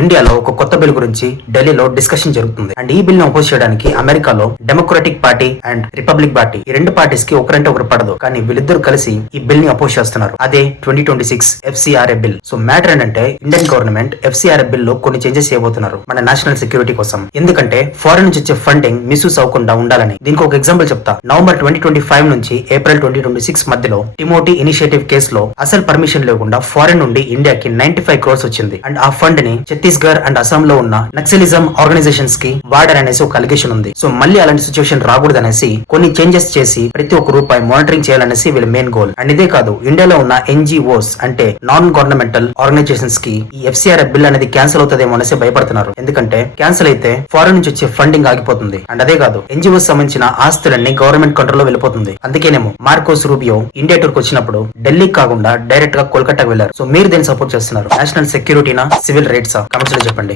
ఇండియాలో ఒక కొత్త బిల్ గురించి ఢిల్లీలో డిస్కషన్ జరుగుతుంది. అండ్ ఈ బిల్ ని అపోజ్ చేయడానికి అమెరికాలో democratic party and republic party ఈ రెండు పార్టీస్ కి ఒకరంటే ఒకరు పడదు. కానీ వీళ్ళిద్దరు కలిసి ఈ బిల్ ని అపోజ్ చేస్తున్నారు. అదే 2026 FCRA బిల్. సో మ్యాటర్ ఏంటంటే ఇండియన్ గవర్నమెంట్ FCRA బిల్ లో కొన్ని చేంజెస్ చేయబోతున్నారు మన నేషనల్ సెక్యూరిటీ కోసం. ఎందుకంటే ఫారెన్ నుంచి వచ్చే ఫండింగ్ మిస్యూస్ అవ్వకుండా ఉండాలని. దీనికి ఒక ఎగ్జాంపుల్ చెప్తా. నవంబర్ 2025 నుంచి ఏప్రిల్ 2026 మధ్యలో టిమోటీ ఇనిషియేటివ్ కేసులో అసలు పర్మిషన్ లేకుండా ఫారెన్ నుండి ఇండియాకి 95 crores వచ్చింది. అండ్ ఆ ఫండ్ ని ఛత్తీస్గఢ్ అండ్ అస్సాం లో ఉన్న నక్సలిజం ఆర్గనైజేషన్స్ కి వాడారనేసి ఒక అలిగేషన్ ఉంది. సో మళ్ళీ అలాంటి సిచ్యువేషన్ రాకూడదు అనేసి కొన్ని చేంజెస్ చేసి ప్రతి ఒక్క రూపాయి మానిటరింగ్ చేయాలనేసి వీళ్ళ మెయిన్ గోల్. అండ్ ఇదే కాదు, ఇండియాలో ఉన్న NGOs అంటే నాన్ గవర్నమెంటల్ ఆర్గనైజేషన్స్ కి ఈ FCRA బిల్ అనేది క్యాన్సిల్ అవుతుందేమో అనేసి భయపడుతున్నారు. ఎందుకంటే క్యాన్సిల్ అయితే ఫారెన్ నుంచి వచ్చే ఫండింగ్ ఆగిపోతుంది. అండ్ అదే కాదు, NGOs సంబంధించిన ఆస్తులన్నీ గవర్నమెంట్ కంట్రోల్ లో వెళ్ళిపోతుంది. అందుకేనేమో మార్కోస్ రూబియో ఇండియా టూర్ కి వచ్చినప్పుడు ఢిల్లీకి కాకుండా డైరెక్ట్ గా కోల్కతాకి వెళ్లారు. సో మీరు దేన్ని సపోర్ట్ చేస్తున్నారు? National సెక్యూరిటీనా, civil రైట్సా? కమెంట్స్ లో చెప్పండి.